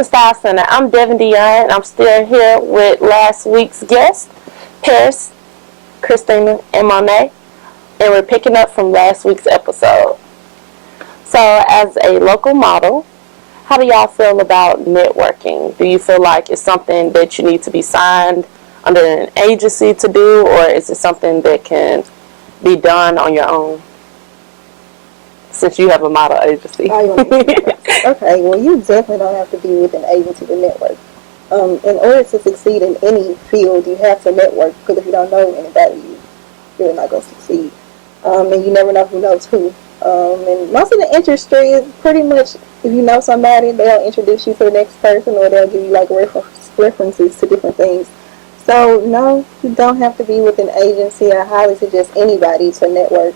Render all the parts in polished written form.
the Style Center. I'm Devin Dion, and I'm still here with last week's guest, Paris, Christina, and Monet, and we're picking up from last week's episode. So, as a local model, how do y'all feel about networking? Do you feel like it's something that you need to be signed under an agency to do, or is it something that can be done on your own? Since you have a model agency. Okay, well, you definitely don't have to be with an agency to network. In order to succeed in any field, you have to network, because if you don't know anybody, you're not going to succeed. And you never know who knows who. And most of the industry is pretty much, if you know somebody, they'll introduce you to the next person, or they'll give you like references to different things. So, no, you don't have to be with an agency. I highly suggest anybody to network.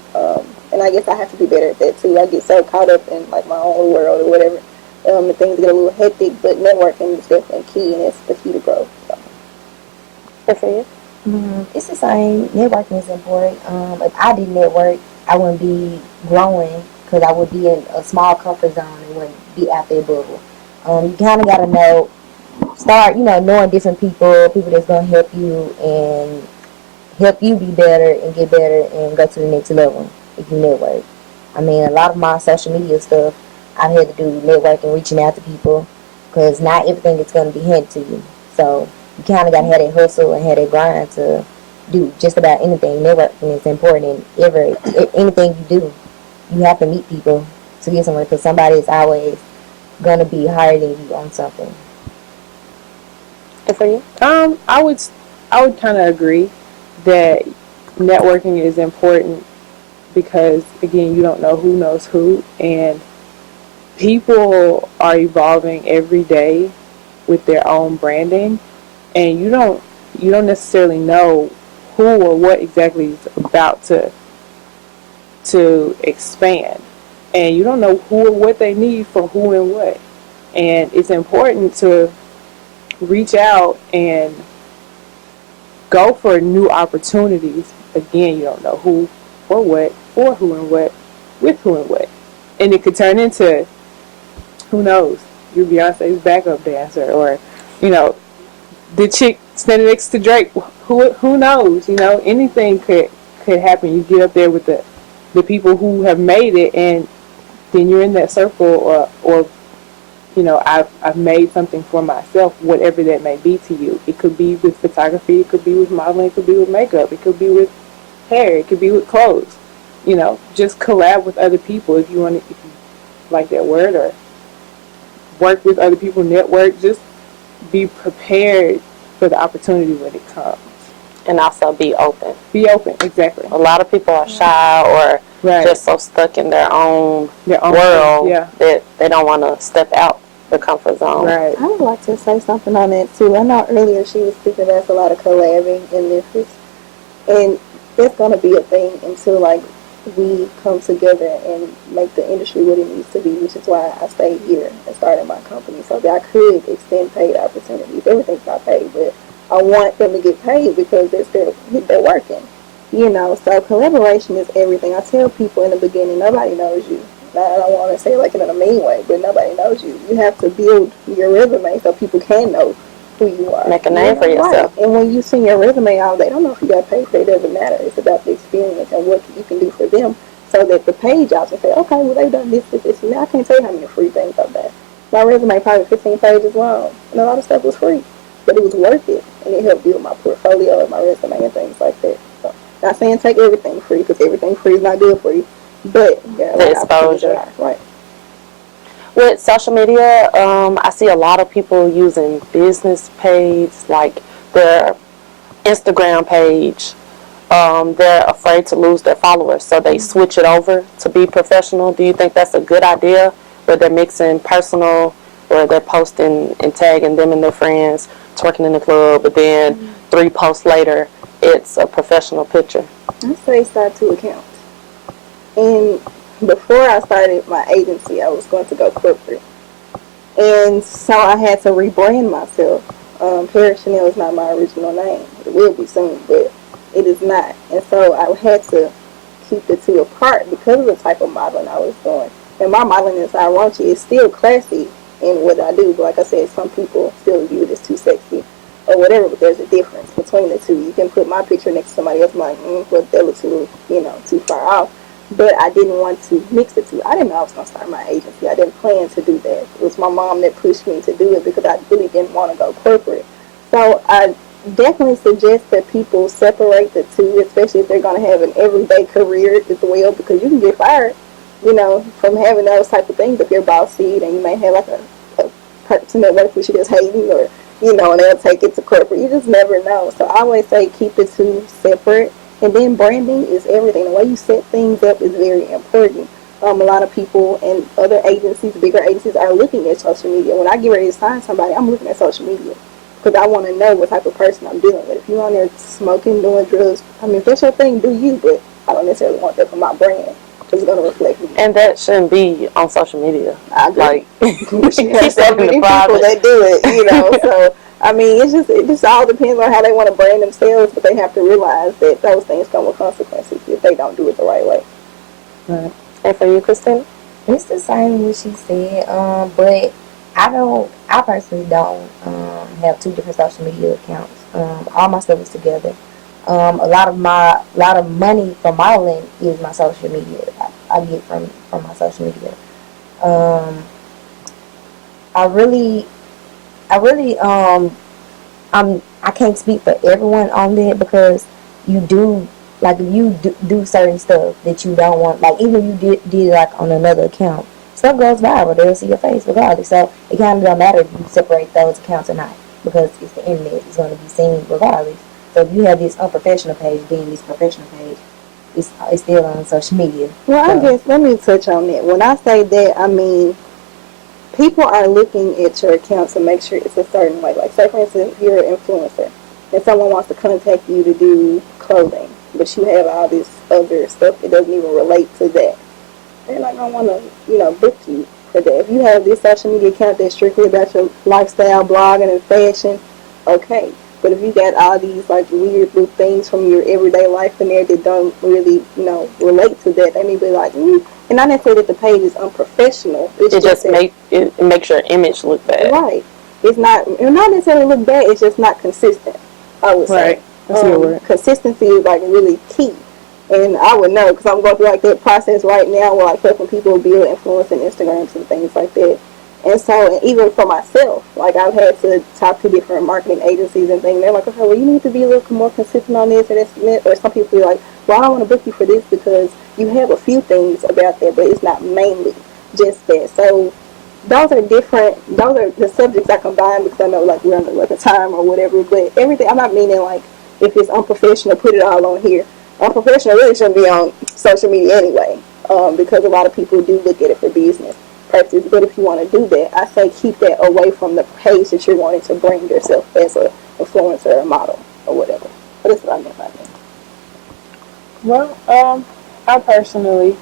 And I guess I have to be better at that too. I get so caught up in like my own world or whatever, and things get a little hectic. But networking is definitely key, and it's the key to growth. So. Good for you. It's the same. Networking is important. If I didn't network, I wouldn't be growing, because I would be in a small comfort zone and wouldn't be out there bubble. You kind of got to start knowing different people that's gonna help you be better and get better and go to the next level. If you network, I mean, a lot of my social media stuff, I've had to do networking, reaching out to people, because not everything is going to be handed to you. So you kind of got to have that hustle and have that grind to do just about anything. Networking is important in anything you do. You have to meet people to get somewhere, because somebody is always going to be higher than you on something. Good for you. I would kind of agree that networking is important, because, again, you don't know who knows who, and people are evolving every day with their own branding, and you don't necessarily know who or what exactly is about to expand, and you don't know who or what they need for who and what, and it's important to reach out and go for new opportunities. Again, you don't know who or what, or who and what, with who and what. And it could turn into, who knows, you're Beyonce's backup dancer, or, the chick standing next to Drake. Who knows? Anything could happen. You get up there with the people who have made it, and then you're in that circle, or I've made something for myself, whatever that may be to you. It could be with photography, it could be with modeling, it could be with makeup, it could be with hair, it could be with clothes. Just collab with other people if you like that word, or work with other people, network. Just be prepared for the opportunity when it comes. And also be open. Be open, exactly. A lot of people are shy, or just so stuck in their own world that they don't want to step out the comfort zone. Right. I would like to say something on that too. I know earlier she was speaking about a lot of collabing in Memphis, and that's going to be a thing until we come together and make the industry what it needs to be, which is why I stayed here and started my company, so that I could extend paid opportunities. Everything's not paid, but I want them to get paid because they're working. So collaboration is everything. I tell people in the beginning, nobody knows you. I don't want to say it in a mean way, but nobody knows you. You have to build your resume so people can know who you are. Make a name for yourself. Right. And when you send your resume out, they don't know if you got paid for it. It doesn't matter. It's about the experience and what you can do for them, so that the page out can say, okay, well, they've done this, and that. I can't tell you how many free things I've done. My resume probably 15 pages long, and a lot of stuff was free, but it was worth it, and it helped build my portfolio and my resume and things like that. So, not saying take everything free, because everything free is not good for you, but the exposure. Right. With social media, I see a lot of people using business pages, like their Instagram page. They're afraid to lose their followers, so they switch it over to be professional. Do you think that's a good idea, where they're mixing personal, where they're posting and tagging them and their friends twerking in the club, but then 3 posts later, it's a professional picture? I say start 2 accounts. And before I started my agency, I was going to go corporate. And so I had to rebrand myself. Paris Chanel is not my original name. It will be soon, but it is not. And so I had to keep the two apart because of the type of modeling I was doing. And my modeling is ironic. It's still classy in what I do. But like I said, some people still view it as too sexy or whatever, but there's a difference between the two. You can put my picture next to somebody else, like, well, that looks a little, too far off. But I didn't want to mix the two. I didn't know I was going to start my agency. I didn't plan to do that. It was my mom that pushed me to do it because I really didn't want to go corporate. So I definitely suggest that people separate the two, especially if they're going to have an everyday career as well, because you can get fired, from having those type of things if you're bossy, and you may have like a person that works with you that's hating, or and they'll take it to corporate. You just never know. So I always say keep the two separate. And then branding is everything. The way you set things up is very important. A lot of people and other agencies, bigger agencies, are looking at social media. When I get ready to sign somebody, I'm looking at social media because I want to know what type of person I'm dealing with. If you're on there smoking, doing drugs, if that's your thing, do you. But I don't necessarily want that for my brand because it's going to reflect me. And that shouldn't be on social media. I agree. Like, you have so many people that do it, so... it just all depends on how they want to brand themselves, but they have to realize that those things come with consequences if they don't do it the right way. Right. And for you, Christina? It's the same what she said, but I personally don't have two different social media accounts. All my stuff is together. A lot of money from modeling is my social media. I get from my social media. I can't speak for everyone on that because you do, like, if you do certain stuff that you don't want, like, even if you did like on another account, stuff goes viral, they'll see your face regardless. So it kind of don't matter if you separate those accounts or not because it's the internet, it's going to be seen regardless. So if you have this unprofessional page, then this professional page, it's still on social media. Well, I guess let me touch on that. When I say that, I mean people are looking at your account to make sure it's a certain way. Like, say, for instance, if you're an influencer and someone wants to contact you to do clothing, but you have all this other stuff that doesn't even relate to that, they're not going to want to, book you for that. If you have this social media account that's strictly about your lifestyle, blogging, and fashion, okay. But if you got all these, like, weird little things from your everyday life in there that don't really, relate to that, they may be like, And not necessarily that the page is unprofessional. It makes your image look bad. Right. It not necessarily look bad. It's just not consistent, I would say. Right. That's a good word. Consistency is, like, really key. And I would know because I'm going through, like, that process right now where, like, helping people build influence and Instagrams and things like that. And so, even for myself, like, I've had to talk to different marketing agencies and things. They're like, okay, well, you need to be a little more consistent on this and this. Or some people be like, well, I don't want to book you for this because you have a few things about that, but it's not mainly just that. So, those are the subjects I combine because I know, like, we're under, like, a time or whatever. But everything, I'm not meaning, like, if it's unprofessional, put it all on here. Unprofessional really shouldn't be on social media anyway, because a lot of people do look at it for business purposes. But if you want to do that, I say keep that away from the page that you're wanting to bring yourself as an influencer or model or whatever. But that's what I meant by that. Well, I personally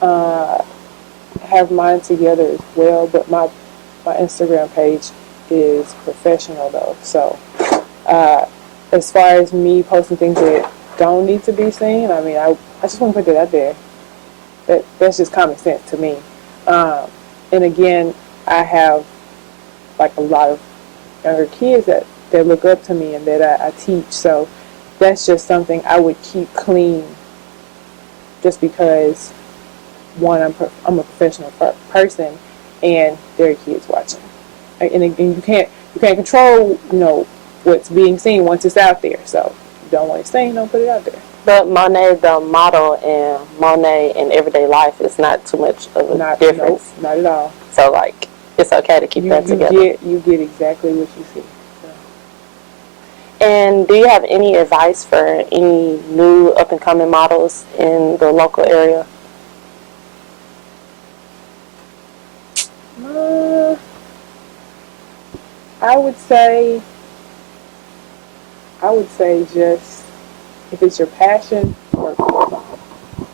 have mine together as well, but my Instagram page is professional though. So as far as me posting things that don't need to be seen, I mean, I just want to put that out there. That's just common sense to me. And again, I have, like, a lot of younger kids that look up to me and that I teach. So that's just something I would keep clean just because, one, I'm a professional person and there are kids watching. And you can't control, what's being seen once it's out there. So if you don't want it seen, don't put it out there. But Monet, the model, and Monet in everyday life is not too much of a difference. Nope, not at all. So, like, it's okay to keep that together. You get exactly what you see. So. And do you have any advice for any new up-and-coming models in the local area? I would say just, if it's your passion, work for it.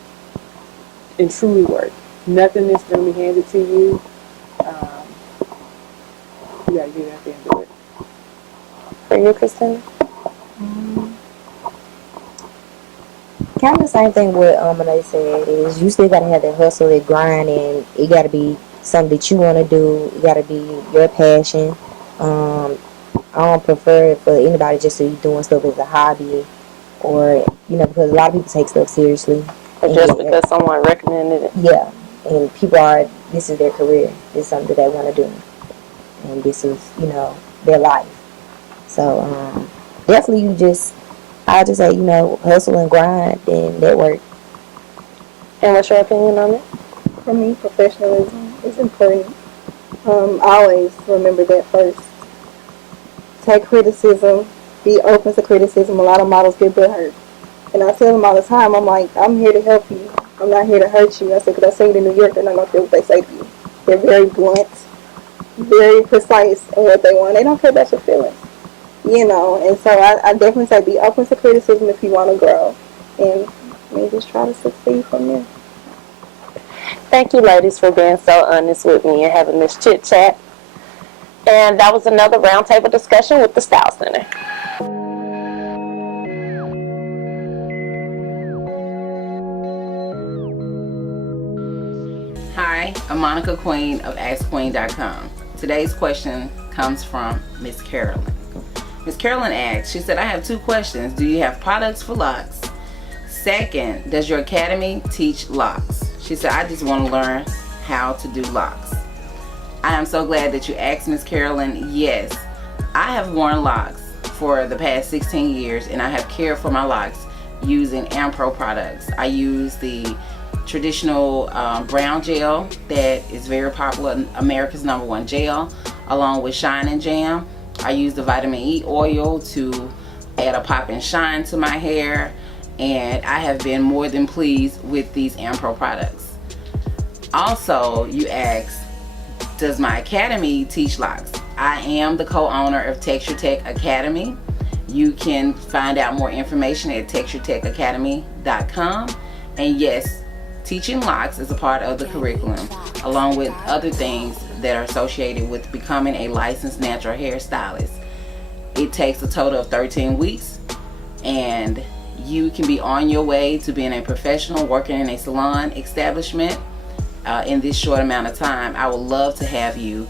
And truly work. Nothing is going to be handed to you. You got to get out there and do it. For you, Christina? Kind of the same thing what Monet said is you still got to have that hustle, that grind, and it got to be something that you want to do. It got to be your passion. I don't prefer it for anybody just to be doing stuff as a hobby, or because a lot of people take stuff seriously. Or just because someone recommended it. Yeah, and people this is their career. This is something that they want to do, and this is their life. So definitely, I just say hustle and grind and network. And what's your opinion on it? For me, professionalism is important. Always remember that first. Take criticism. Be open to criticism. A lot of models get butthurt. And I tell them all the time, I'm like, I'm here to help you. I'm not here to hurt you. I said, because I say it in New York, they're not going to feel what they say to you. They're very blunt, very precise in what they want. They don't care about your feelings. And so I definitely say be open to criticism if you want to grow. And just try to succeed from there. Thank you, ladies, for being so honest with me and having this chit-chat. And that was another roundtable discussion with the Style Center. Hi, I'm Monica Queen of AskQueen.com. Today's question comes from Miss Carolyn. Miss Carolyn asked, she said, I have 2 questions. Do you have products for locks? Second, does your academy teach locks? She said, I just want to learn how to do locks. I am so glad that you asked, Miss Carolyn. Yes, I have worn locks for the past 16 years, and I have cared for my locks using Ampro products. I use the traditional brown gel that is very popular, America's #1 gel, along with Shine and Jam. I use the vitamin E oil to add a pop and shine to my hair, and I have been more than pleased with these Ampro products. Also, you asked, does my academy teach locks? I am the co-owner of Texture Tech Academy. You can find out more information at texturetechacademy.com. And yes, teaching locks is a part of the curriculum, along with other things that are associated with becoming a licensed natural hairstylist. It takes a total of 13 weeks, and you can be on your way to being a professional working in a salon establishment in this short amount of time. I would love to have you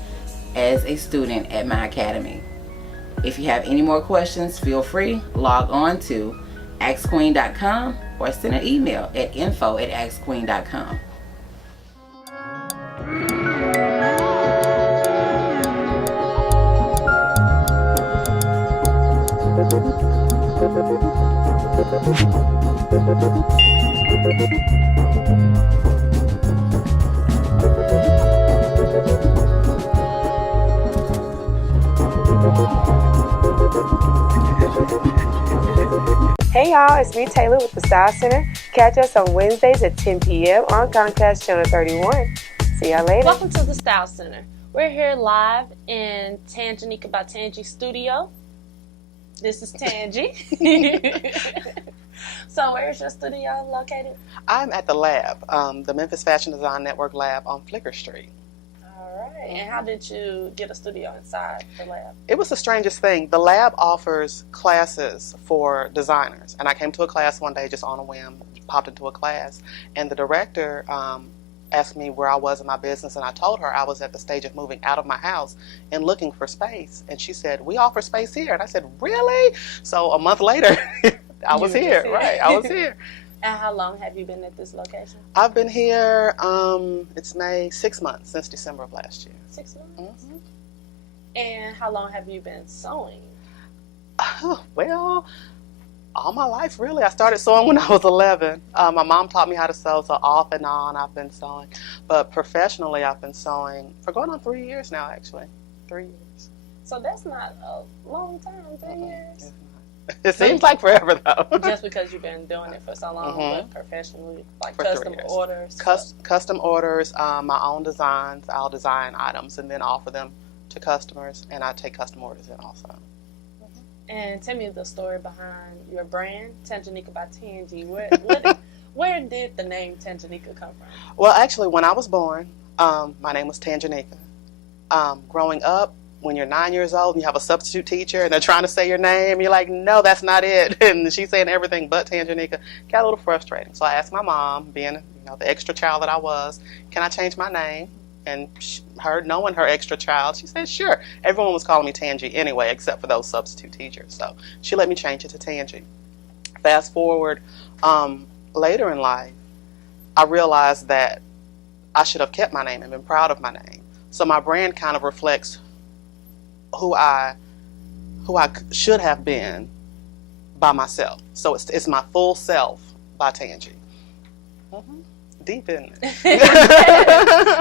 as a student at my academy. If you have any more questions, feel free, log on to AskQueen.com or send an email at info@AskQueen.com. Hey y'all, it's me Taylor with the Style Center. Catch us on Wednesdays at 10 p.m. on Comcast Channel 31. See y'all later. Welcome to the Style Center. We're here live in Tanganika by Tangie studio. This is Tangie. So where's your studio located? I'm at the lab, the Memphis Fashion Design Network lab on Flicker Street. All right. And how did you get a studio inside the lab? It was the strangest thing. The lab offers classes for designers. And I came to a class one day just on a whim, popped into a class. And the director asked me where I was in my business. And I told her I was at the stage of moving out of my house and looking for space. And she said, we offer space here. And I said, really? So a month later, I was here. Right, I was here. And how long have you been at this location? I've been here, it's May, 6 months, since December of last year. 6 months? Mm-hmm. And how long have you been sewing? Well, all my life, really. I started sewing when I was 11. My mom taught me how to sew, so off and on I've been sewing. But professionally, I've been sewing for going on 3 years now, actually. 3 years. So that's not a long time, 3 years? It seems like forever, though. Just because you've been doing it for so long, but professionally, like for custom orders? Custom orders, my own designs. I'll design items and then offer them to customers, and I take custom orders in also. And tell me the story behind your brand, Tanganika by Tangie. Where did the name Tanganika come from? Well, actually, when I was born, my name was Tanganika. Growing up, when you're 9 years old and you have a substitute teacher and they're trying to say your name, you're like, no, that's not it. And she's saying everything but Tanganika. Got a little frustrating. So I asked my mom, being the extra child that I was, can I change my name And her, knowing her extra child, she said, sure. Everyone was calling me Tangie anyway, except for those substitute teachers. So she let me change it to Tangie. Fast forward, later in life, I realized that I should have kept my name and been proud of my name. So my brand kind of reflects who I should have been by myself. So it's my full self by Tangie. Mm-hmm. Deep in it.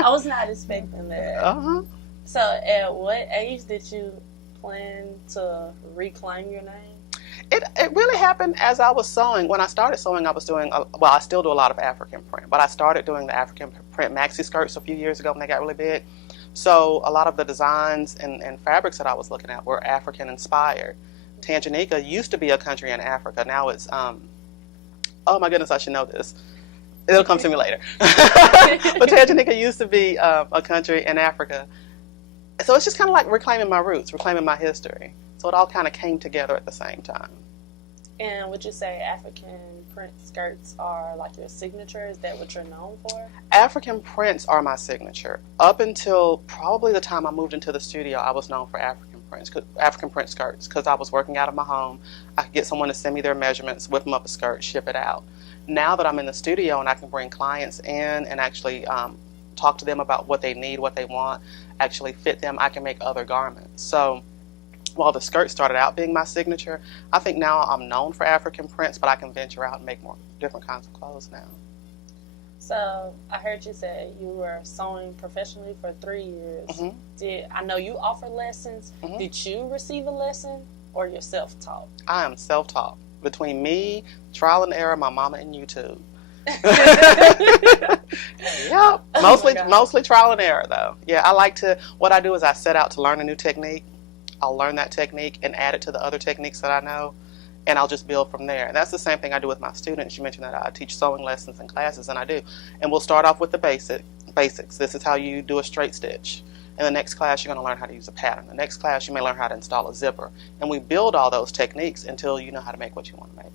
I was not expecting that. Uh-huh. So at what age did you plan to reclaim your name? It really happened as I was sewing. When I started sewing, I was doing, I still do a lot of African print, but I started doing the African print maxi skirts a few years ago when they got really big. So a lot of the designs and fabrics that I was looking at were African inspired. Tanganika used to be a country in Africa. Now it's, oh my goodness, I should know this. It'll come to me later. But Tanganika used to be a country in Africa. So it's just kind of like reclaiming my roots, reclaiming my history. So it all kind of came together at the same time. And would you say African print skirts are like your signature? Is that what you're known for? African prints are my signature. Up until probably the time I moved into the studio, I was known for African print skirts, because I was working out of my home. I could get someone to send me their measurements, whip them up a skirt, ship it out. Now that I'm in the studio and I can bring clients in and actually talk to them about what they need, what they want, actually fit them, I can make other garments. So while the skirt started out being my signature, I think now I'm known for African prints, but I can venture out and make more different kinds of clothes now. So I heard you say you were sewing professionally for 3 years. Mm-hmm. I know you offer lessons. Mm-hmm. Did you receive a lesson or you're self-taught? I am self-taught. Between me, trial and error, my mama, and YouTube. Yep. Mostly trial and error, though. Yeah, what I do is I set out to learn a new technique. I'll learn that technique and add it to the other techniques that I know, and I'll just build from there. And that's the same thing I do with my students. You mentioned that I teach sewing lessons and classes, and I do. And we'll start off with the basics. This is how you do a straight stitch. In the next class, you're going to learn how to use a pattern. The next class, you may learn how to install a zipper. And we build all those techniques until you know how to make what you want to make.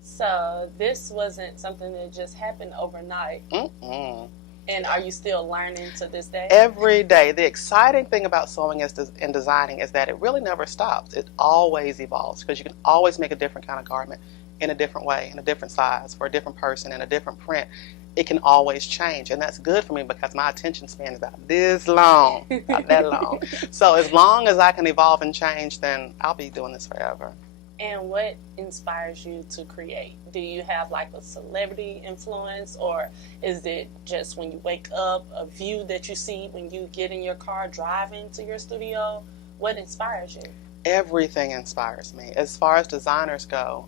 So this wasn't something that just happened overnight. Mm-mm. And are you still learning to this day? Every day. The exciting thing about sewing and designing is that it really never stops. It always evolves, because you can always make a different kind of garment in a different way, in a different size, for a different person, in a different print. It can always change, and that's good for me because my attention span is about this long, not that long. So as long as I can evolve and change, then I'll be doing this forever. And what inspires you to create? Do you have like a celebrity influence, or is it just when you wake up, a view that you see when you get in your car driving to your studio? What inspires you? Everything inspires me. As far as designers go,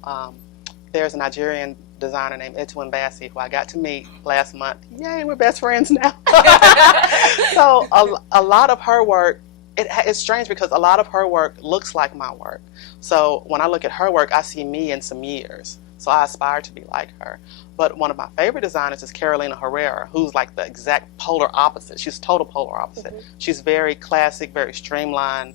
there's a Nigerian designer named Etuan Bassi, who I got to meet last month. Yay, we're best friends now. So a lot of her work, it's strange because a lot of her work looks like my work. So when I look at her work, I see me in some years. So I aspire to be like her. But one of my favorite designers is Carolina Herrera, who's like the exact polar opposite. She's total polar opposite. Mm-hmm. She's very classic, very streamlined,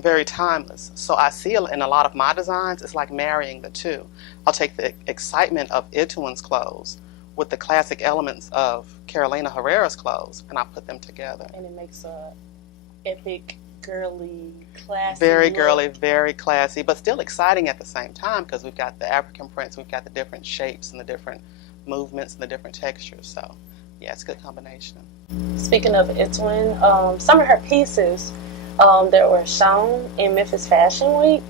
very timeless. So I see in a lot of my designs, it's like marrying the two. I'll take the excitement of Etuan's clothes with the classic elements of Carolina Herrera's clothes, and I put them together. And it makes a epic, girly, classy Very look. girly, very classy, but still exciting at the same time, because we've got the African prints, we've got the different shapes and the different movements and the different textures. So yeah, it's a good combination. Speaking of Etuan, some of her pieces that were shown in Memphis Fashion Week,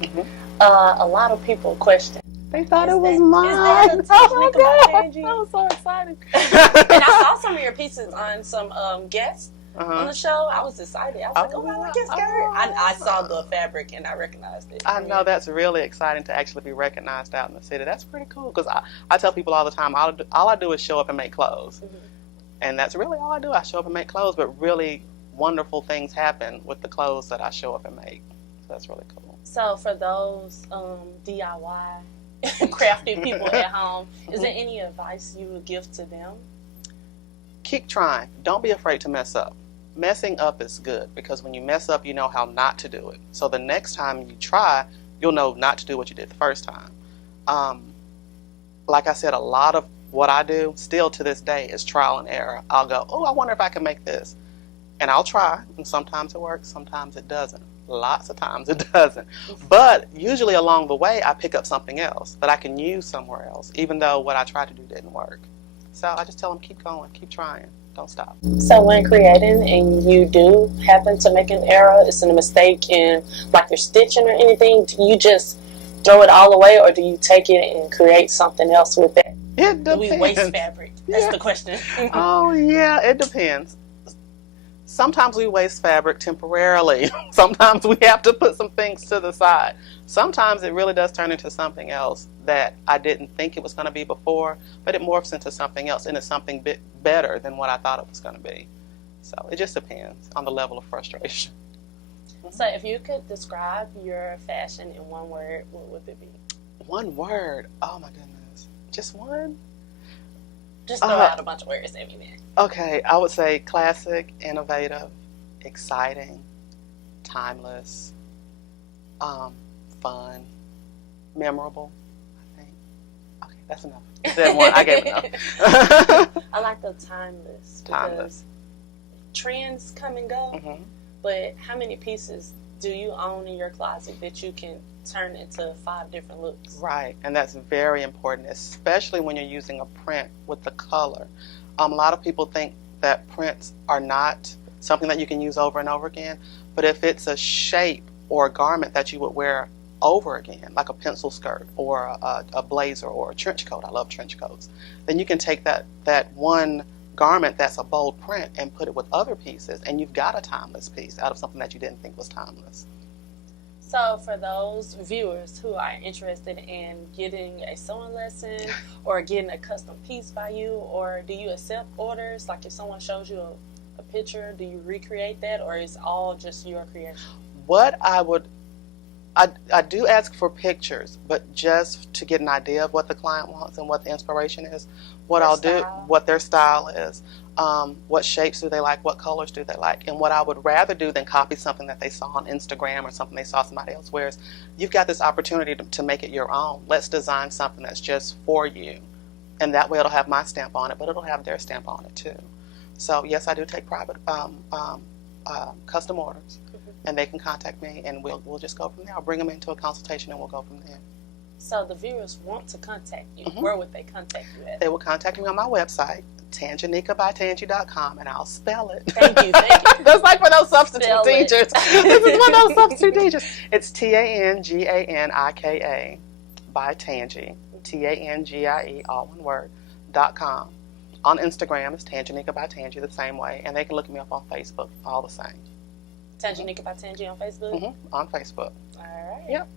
Mm-hmm. A lot of people questioned. They thought it was Is mine. that a Tanganika by Tangie? I was so excited. And I saw some of your pieces on some guests on Uh-huh. the show. I was excited. I was like, oh, I like his skirt. I saw the fabric and I recognized it. I know, that's really exciting to actually be recognized out in the city. That's pretty cool, because I tell people all the time, all I do is show up and make clothes. Mm-hmm. And that's really all I do. I show up and make clothes, but really wonderful things happen with the clothes that I show up and make. So that's really cool. So for those DIY crafty people at home, is there any advice you would give to them? Keep trying. Don't be afraid to mess up. Messing up is good, because when you mess up, you know how not to do it. So the next time you try, you'll know not to do what you did the first time. Like I said, a lot of what I do still to this day is trial and error. I'll go, oh, I wonder if I can make this. And I'll try, and sometimes it works, sometimes it doesn't. Lots of times it doesn't. But usually along the way, I pick up something else that I can use somewhere else, even though what I tried to do didn't work. So I just tell them, keep going, keep trying, don't stop. So when creating and you do happen to make an error, it's a mistake in like your stitching or anything, do you just throw it all away, or do you take it and create something else with it? It depends. Do we waste fabric? That's the question. Oh, yeah, it depends. Sometimes we waste fabric temporarily. Sometimes we have to put some things to the side. Sometimes it really does turn into something else that I didn't think it was going to be before, but it morphs into something else, and it's something bit better than what I thought it was going to be. So it just depends on the level of frustration. So if you could describe your fashion in one word, what would it be? One word? Oh, my goodness. Just one? Just throw out a bunch of words at me, man. Okay, I would say classic, innovative, exciting, timeless, fun, memorable, I think. Okay, that's enough. You said one, I gave enough. I like the timeless. Timeless. Trends come and go, Mm-hmm. but how many pieces do you own in your closet that you can turn into 5 different looks? Right, and that's very important, especially when you're using a print with the color. A lot of people think that prints are not something that you can use over and over again, but if it's a shape or a garment that you would wear over again, like a pencil skirt or a blazer or a trench coat, I love trench coats, then you can take that one garment that's a bold print and put it with other pieces, and you've got a timeless piece out of something that you didn't think was timeless. So for those viewers who are interested in getting a sewing lesson or getting a custom piece by you, or do you accept orders? Like if someone shows you a picture, do you recreate that, or is all just your creation? What I do ask for pictures, but just to get an idea of what the client wants and what the inspiration is. What I'll do, what their style is, what shapes do they like, what colors do they like. And what I would rather do than copy something that they saw on Instagram or something they saw somebody else wear is, you've got this opportunity to make it your own. Let's design something that's just for you. And that way it'll have my stamp on it, but it'll have their stamp on it too. So yes, I do take private custom orders. And they can contact me, and we'll just go from there. I'll bring them into a consultation, and we'll go from there. So the viewers want to contact you. Mm-hmm. Where would they contact you at? They will contact me on my website, TangenikaByTangie.com, and I'll spell it. Thank you. That's like for those substitute Spell teachers. This is one of those substitute teachers. It's TANGANIKA by Tangie, TANGIE, all one word, .com. On Instagram, it's Tangenika by Tangie, the same way, and they can look me up on Facebook, all the same. Tangenika by Tangie on Facebook? Mm-hmm. On Facebook. All right. Yep.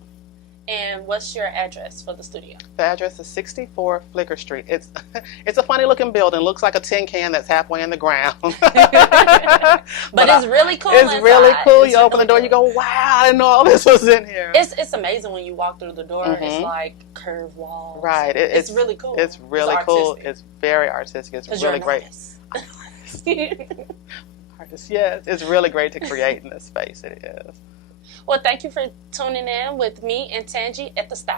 And what's your address for the studio? The address is 64 Flicker Street. It's a funny looking building. It looks like a tin can that's halfway in the ground. but it's really cool. It's inside. really cool. It's you open the door, you go, wow, I didn't know all this was in here. It's amazing when you walk through the door. Mm-hmm. It's like curved walls. Right. It's really cool. It's really cool. It's very artistic. It's really great. Artist, yes. It's really great to create in this space. It is. Well, thank you for tuning in with me and Tangie at the Style.